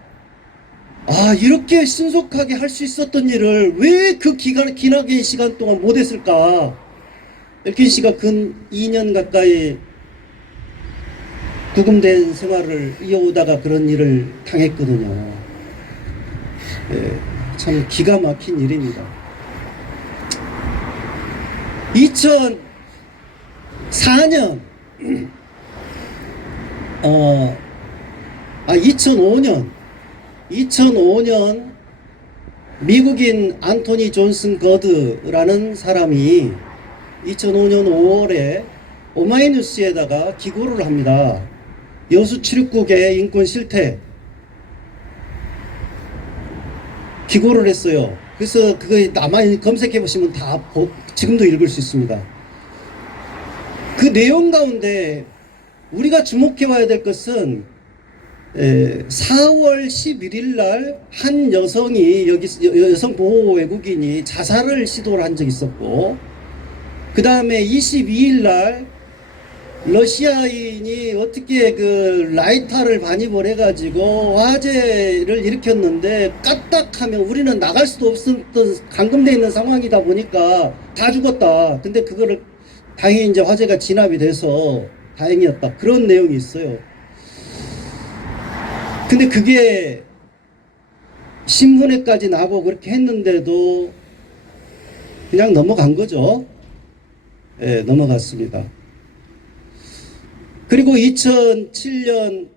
아, 이렇게 신속하게 할 수 있었던 일을 왜 그 기나긴 시간 동안 못했을까? 엘킨 씨가 근 2년 가까이 구금된 생활을 이어오다가 그런 일을 당했거든요. 참 기가 막힌 일입니다. 2004년 2005년 미국인 안토니 존슨 거드라는 사람이 2005년 5월에 오마이뉴스에다가 기고를 합니다. 여수 출입국의 인권 실태 기고를 했어요. 그래서 그거 아마 검색해 보시면 다 지금도 읽을 수 있습니다. 그 내용 가운데 우리가 주목해 봐야 될 것은 4월 11일 날 한 여성이 여기 여성 보호 외국인이 자살을 시도를 한 적이 있었고, 그 다음에 22일 날 러시아인이 어떻게 그 라이터를 반입을 해가지고 화재를 일으켰는데 까딱하면 우리는 나갈 수도 없었던 감금되어 있는 상황이다 보니까 다 죽었다. 근데 그거를 다행히 이제 화재가 진압이 돼서 다행이었다. 그런 내용이 있어요. 근데 그게 신문에까지 나고 그렇게 했는데도 그냥 넘어간 거죠. 예, 넘어갔습니다. 그리고 2007년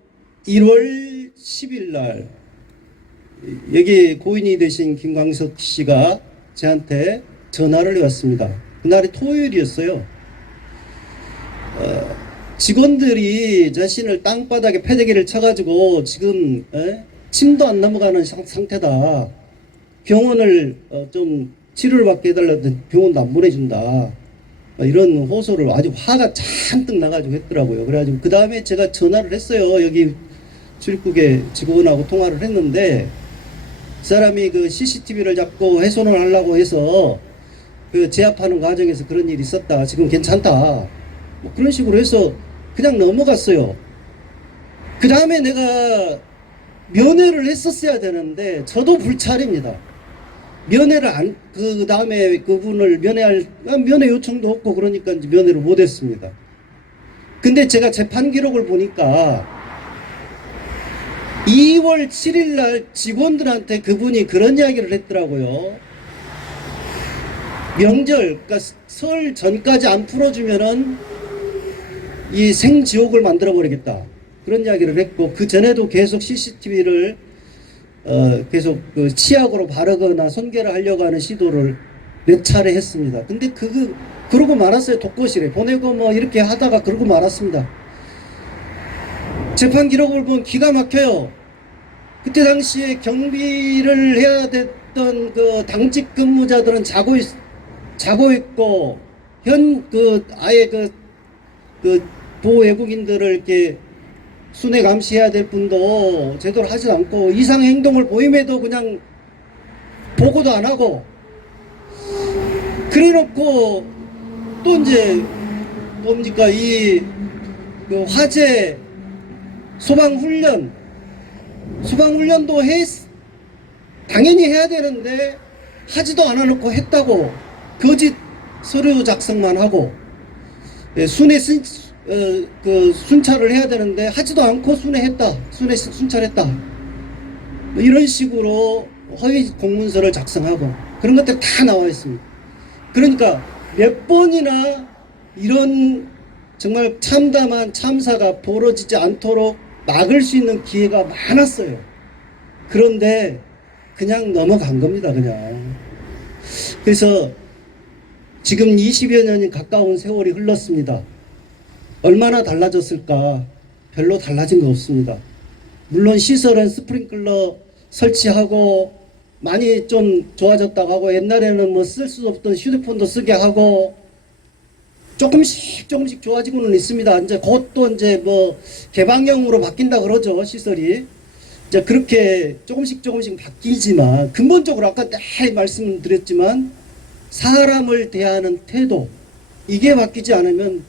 1월 10일 날 여기 고인이 되신 김광석 씨가 저한테 전화를 해왔습니다. 그날이 토요일이었어요. 직원들이 자신을 땅바닥에 패대기를 쳐가지고 지금 침도 안 넘어가는 상태다. 병원을 좀 치료를 받게 해달라던 병원도 안 보내준다. 이런 호소를 아주 화가 잔뜩 나가지고 했더라고요. 그래가지고 그 다음에 제가 전화를 했어요. 여기 출입국에 직원하고 통화를 했는데 그 사람이 그 CCTV를 잡고 훼손을 하려고 해서 그 제압하는 과정에서 그런 일이 있었다. 지금 괜찮다. 뭐 그런 식으로 해서 그냥 넘어갔어요. 그 다음에 내가 면회를 했었어야 되는데 저도 불찰입니다. 면회를 그 다음에 그분을 면회 요청도 없고 그러니까 이제 면회를 못 했습니다. 근데 제가 재판 기록을 보니까 2월 7일 날 직원들한테 그분이 그런 이야기를 했더라고요. 명절, 그러니까 설 전까지 안 풀어주면은 이 생지옥을 만들어 버리겠다. 그런 이야기를 했고, 그 전에도 계속 CCTV를 계속 그 치약으로 바르거나 손괴를 하려고 하는 시도를 몇 차례 했습니다. 근데 그러고 말았어요. 독거실에 보내고 뭐 이렇게 하다가 그러고 말았습니다. 재판 기록을 보면 기가 막혀요. 그때 당시에 경비를 해야 됐던 그 당직 근무자들은 자고 있고 아예 그 보호 외국인들을 이렇게 순회 감시해야 될 분도 제대로 하지 않고 이상 행동을 보임에도 그냥 보고도 안 하고 그래놓고 또 이제 뭡니까 그 화재 소방훈련도 당연히 해야 되는데 하지도 않아놓고 했다고 거짓 서류 작성만 하고 순회 그 순찰을 해야 되는데 하지도 않고 순찰했다 뭐 이런 식으로 허위 공문서를 작성하고 그런 것들 다 나와 있습니다. 그러니까 몇 번이나 이런 정말 참담한 참사가 벌어지지 않도록 막을 수 있는 기회가 많았어요. 그런데 그냥 넘어간 겁니다. 그냥. 그래서 지금 20여 년이 가까운 세월이 흘렀습니다. 얼마나 달라졌을까? 별로 달라진 거 없습니다. 물론 시설은 스프링클러 설치하고 많이 좀 좋아졌다고 하고 옛날에는 뭐 쓸 수 없던 휴대폰도 쓰게 하고 조금씩 좋아지고는 있습니다. 이제 그것도 이제 뭐 개방형으로 바뀐다 그러죠. 시설이. 이제 그렇게 조금씩 바뀌지만 근본적으로 아까 다 말씀드렸지만 사람을 대하는 태도 이게 바뀌지 않으면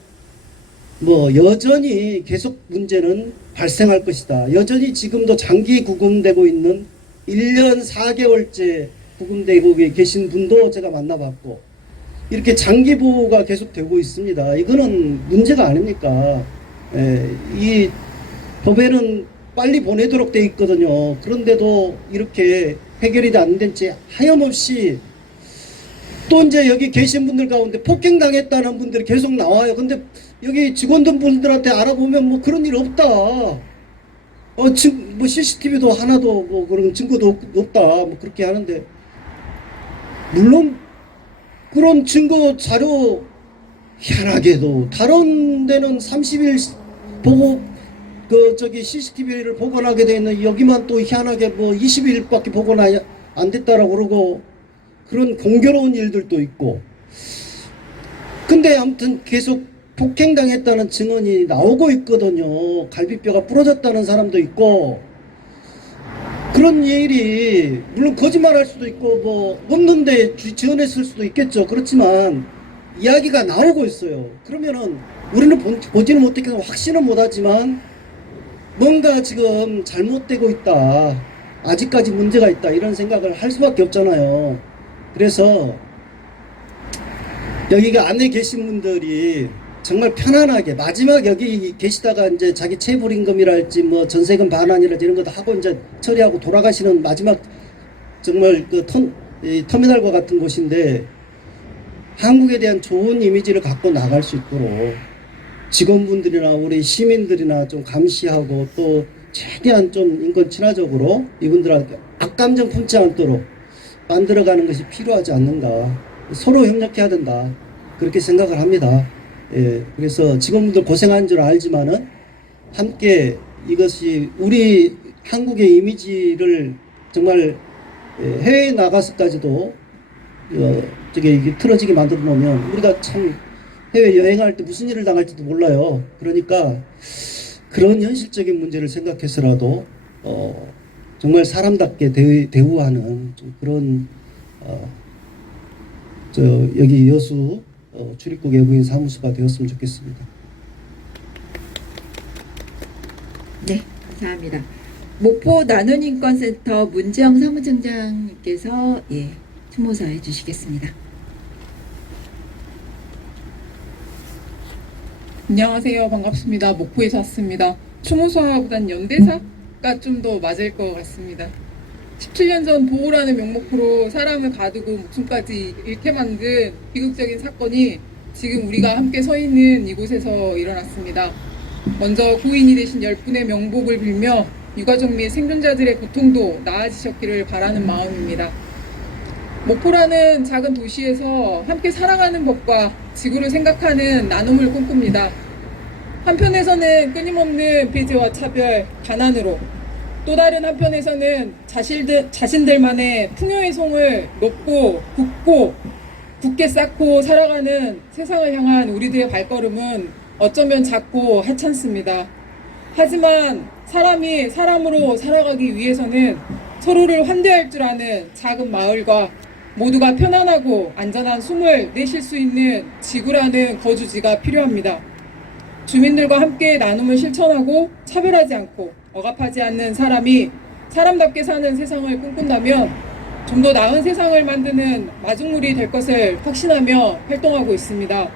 뭐 여전히 계속 문제는 발생할 것이다. 여전히 지금도 장기 구금되고 있는 1년 4개월째 구금되고 계신 분도 제가 만나봤고 이렇게 장기 보호가 계속 되고 있습니다. 이거는 문제가 아닙니까? 이 법에는 빨리 보내도록 돼 있거든요. 그런데도 이렇게 해결이 안 된 채 하염없이 또 이제 여기 계신 분들 가운데 폭행당했다는 분들이 계속 나와요. 근데 여기 직원분들한테 알아보면 뭐 그런 일 없다. 뭐 CCTV도 하나도 뭐 그런 증거도 없다. 뭐 그렇게 하는데 물론 그런 증거 자료 희한하게도 다른 데는 30일 보고 CCTV를 복원하게 돼 있는 여기만 또 희한하게 뭐 20일밖에 복원 안 됐다라고 그러고 그런 공교로운 일들도 있고 근데 아무튼 계속 폭행당했다는 증언이 나오고 있거든요. 갈비뼈가 부러졌다는 사람도 있고 그런 일이 물론 거짓말할 수도 있고 뭐 없는데 지어냈을 수도 있겠죠. 그렇지만 이야기가 나오고 있어요. 그러면은 우리는 보지는 못했고 확신은 못하지만 뭔가 지금 잘못되고 있다. 아직까지 문제가 있다. 이런 생각을 할 수밖에 없잖아요. 그래서 여기가 안에 계신 분들이 정말 편안하게 마지막 여기 계시다가 이제 자기 체불임금이랄지 뭐 전세금 반환이랄지 이런 것도 하고 이제 처리하고 돌아가시는 마지막 정말 그 터미널과 같은 곳인데 한국에 대한 좋은 이미지를 갖고 나갈 수 있도록 직원분들이나 우리 시민들이나 좀 감시하고 또 최대한 좀 인권 친화적으로 이분들한테 악감정 품지 않도록 만들어가는 것이 필요하지 않는가. 서로 협력해야 된다. 그렇게 생각을 합니다. 예, 그래서 직원분들 고생한 줄 알지만은 함께 이것이 우리 한국의 이미지를 정말 해외에 나가서까지도 이게 틀어지게 만들어 놓으면 우리가 참 해외 여행할 때 무슨 일을 당할지도 몰라요. 그러니까 그런 현실적인 문제를 생각해서라도 정말 사람답게 대우하는 좀 그런 여기 여수 출입국 외국인 사무소가 되었으면 좋겠습니다. 네, 감사합니다. 목포 나눔인권센터 문재영 사무총장님께서 추모사해 주시겠습니다. 안녕하세요. 반갑습니다. 목포에서 왔습니다. 추모사보단 연대사가 좀 더 맞을 것 같습니다. 17년 전 보호라는 명목으로 사람을 가두고 목숨까지 잃게 만든 비극적인 사건이 지금 우리가 함께 서 있는 이곳에서 일어났습니다. 먼저 고인이 되신 10분의 명복을 빌며 유가족 및 생존자들의 고통도 나아지셨기를 바라는 마음입니다. 목포라는 작은 도시에서 함께 살아가는 법과 지구를 생각하는 나눔을 꿈꿉니다. 한편에서는 끊임없는 배제와 차별, 가난으로 또 다른 한편에서는 자신들만의 풍요의 송을 높고 굳게 쌓고 살아가는 세상을 향한 우리들의 발걸음은 어쩌면 작고 하찮습니다. 하지만 사람이 사람으로 살아가기 위해서는 서로를 환대할 줄 아는 작은 마을과 모두가 편안하고 안전한 숨을 내쉴 수 있는 지구라는 거주지가 필요합니다. 주민들과 함께 나눔을 실천하고 차별하지 않고 억압하지 않는 사람이 사람답게 사는 세상을 꿈꾼다면 좀 더 나은 세상을 만드는 마중물이 될 것을 확신하며 활동하고 있습니다.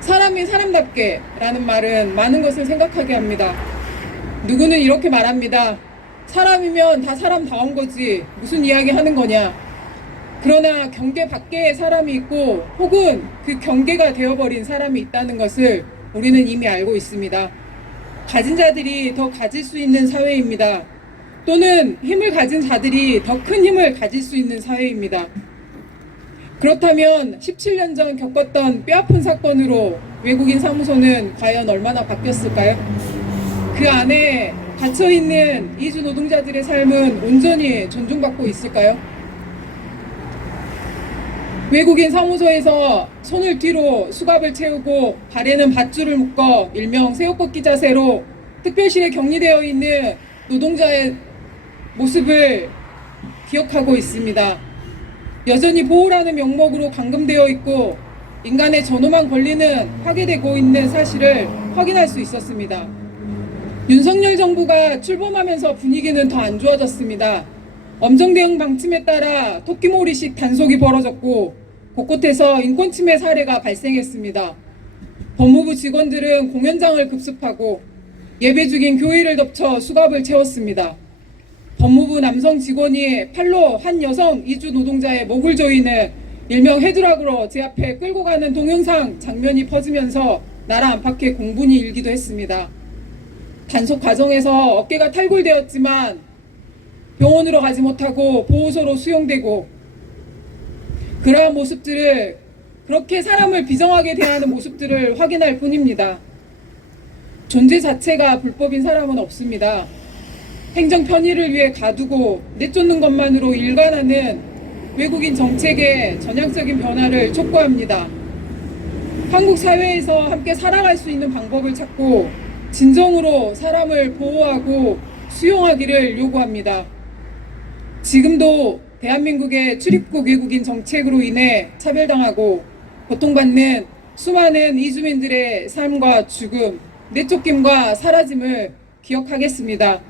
사람이 사람답게 라는 말은 많은 것을 생각하게 합니다. 누구는 이렇게 말합니다. 사람이면 다 사람다운 거지 무슨 이야기 하는 거냐. 그러나 경계 밖에 사람이 있고 혹은 그 경계가 되어버린 사람이 있다는 것을 우리는 이미 알고 있습니다. 가진 자들이 더 가질 수 있는 사회입니다. 또는 힘을 가진 자들이 더 큰 힘을 가질 수 있는 사회입니다. 그렇다면 17년 전 겪었던 뼈아픈 사건으로 외국인 사무소는 과연 얼마나 바뀌었을까요? 그 안에 갇혀있는 이주 노동자들의 삶은 온전히 존중받고 있을까요? 외국인 사무소에서 손을 뒤로 수갑을 채우고 발에는 밧줄을 묶어 일명 새우꺾기 자세로 특별실에 격리되어 있는 노동자의 모습을 기억하고 있습니다. 여전히 보호라는 명목으로 감금되어 있고 인간의 전후만 권리는 파괴되고 있는 사실을 확인할 수 있었습니다. 윤석열 정부가 출범하면서 분위기는 더 안 좋아졌습니다. 엄정 대응 방침에 따라 토끼몰이식 단속이 벌어졌고 곳곳에서 인권 침해 사례가 발생했습니다. 법무부 직원들은 공연장을 급습하고 예배 중인 교회를 덮쳐 수갑을 채웠습니다. 법무부 남성 직원이 팔로 한 여성 이주 노동자의 목을 조이는 일명 헤드락으로 제 앞에 끌고 가는 동영상 장면이 퍼지면서 나라 안팎의 공분이 일기도 했습니다. 단속 과정에서 어깨가 탈골되었지만 병원으로 가지 못하고 보호소로 수용되고 그러한 모습들을 그렇게 사람을 비정하게 대하는 모습들을 확인할 뿐입니다. 존재 자체가 불법인 사람은 없습니다. 행정 편의를 위해 가두고 내쫓는 것만으로 일관하는 외국인 정책의 전향적인 변화를 촉구합니다. 한국 사회에서 함께 살아갈 수 있는 방법을 찾고 진정으로 사람을 보호하고 수용하기를 요구합니다. 지금도 대한민국의 출입국 외국인 정책으로 인해 차별당하고 고통받는 수많은 이주민들의 삶과 죽음, 내쫓김과 사라짐을 기억하겠습니다.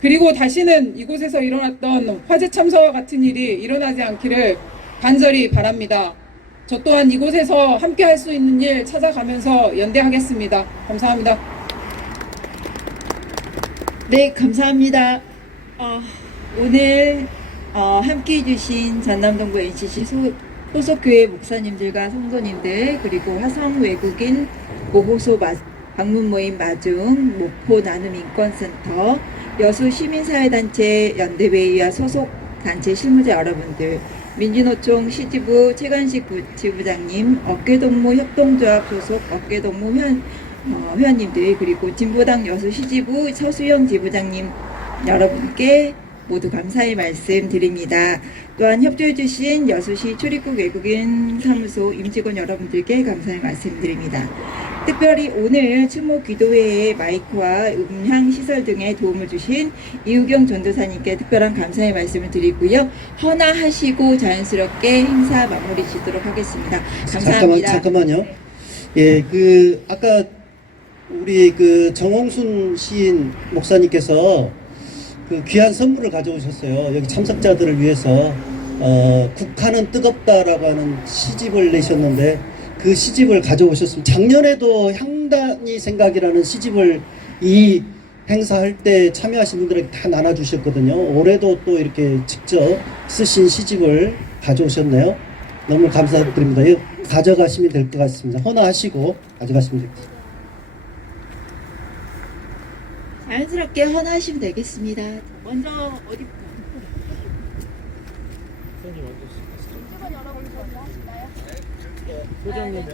그리고 다시는 이곳에서 일어났던 화재 참사와 같은 일이 일어나지 않기를 간절히 바랍니다. 저 또한 이곳에서 함께 할 수 있는 일 찾아가면서 연대하겠습니다. 감사합니다. 네, 감사합니다. 오늘 함께해 주신 전남동구 NCC 소속교회 목사님들과 성도님들 그리고 화성 외국인 보호소 방문 모임 마중 목포 나눔인권센터 여수 시민사회단체 연대회의와 소속 단체 실무자 여러분들 민주노총 시지부 최관식 지부장님 어깨동무 협동조합 소속 어깨동무 회원님들 그리고 진보당 여수 시지부 서수영 지부장님 여러분께 모두 감사의 말씀 드립니다. 또한 협조해 주신 여수시 출입국 외국인 사무소 임직원 여러분들께 감사의 말씀 드립니다. 특별히 오늘 추모 기도회의 마이크와 음향 시설 등에 도움을 주신 이우경 전도사님께 특별한 감사의 말씀을 드리고요. 헌화하시고 자연스럽게 행사 마무리 짓도록 하겠습니다. 감사합니다. 잠깐만요. 예, 아까 우리 정홍순 시인 목사님께서 귀한 선물을 가져오셨어요. 여기 참석자들을 위해서 국한은 뜨겁다라고 하는 시집을 내셨는데 그 시집을 가져오셨습니다. 작년에도 향단이 생각이라는 시집을 이 행사할 때 참여하신 분들에게 다 나눠주셨거든요. 올해도 또 이렇게 직접 쓰신 시집을 가져오셨네요. 너무 감사드립니다. 이거 가져가시면 될 것 같습니다. 헌화하시고 가져가시면 됩니다. 자연스럽게 헌화하시면 되겠습니다. 먼저 어디부터? 소장님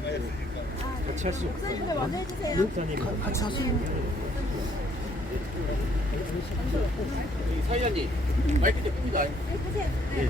같이 할 수 있어요. 목사님 같이 하시는 사위원님 마이크 좀 끕니다. 네.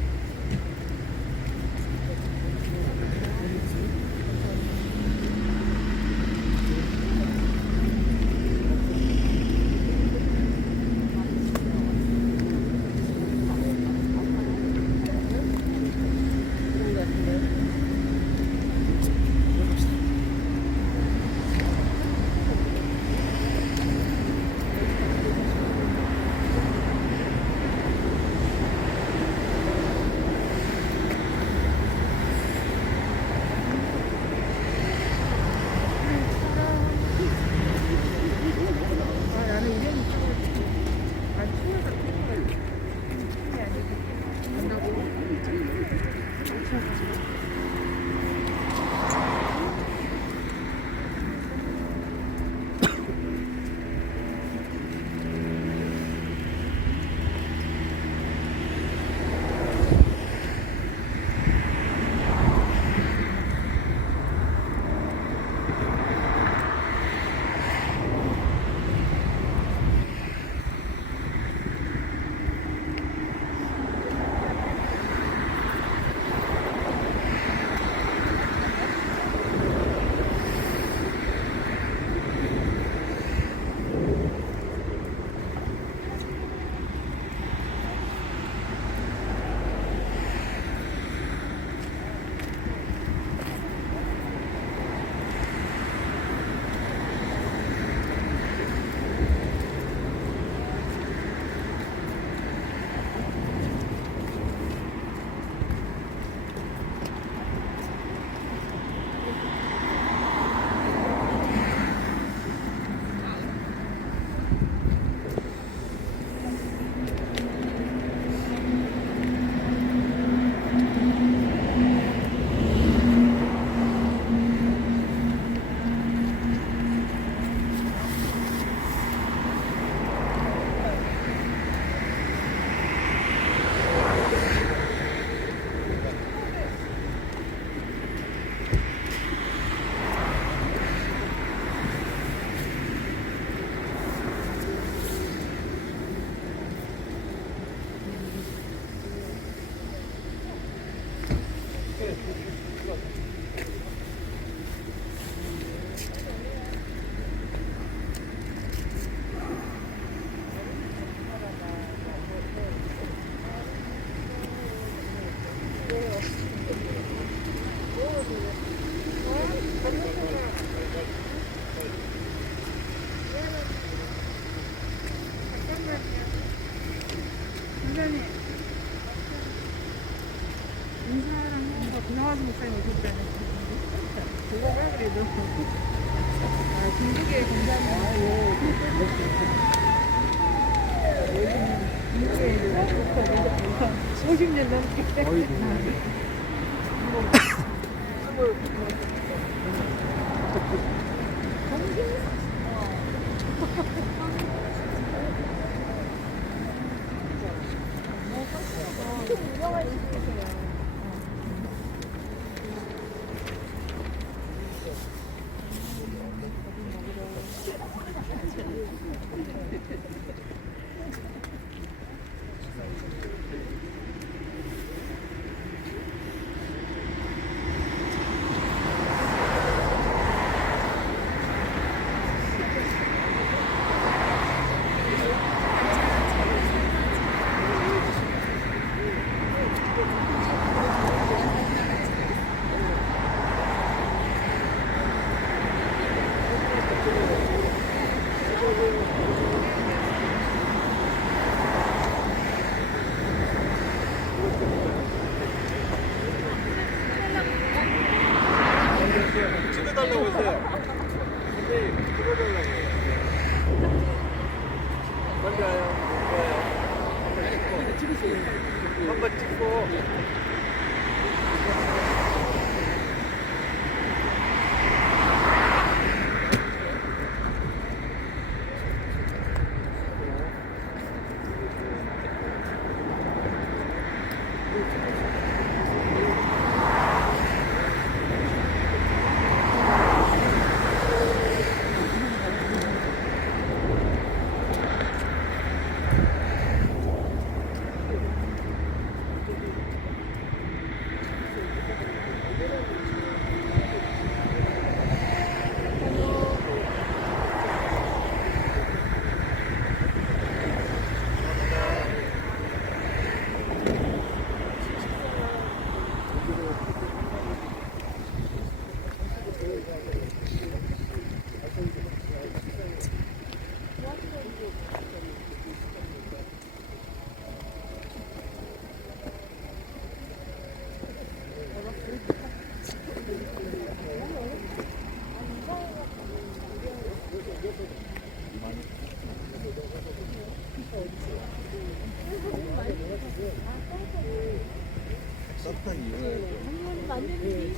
찍어달라고 했어요. 선생님 찍어달라고 해요. 먼저 와요. 좋아요. 한번 찍고. 완전히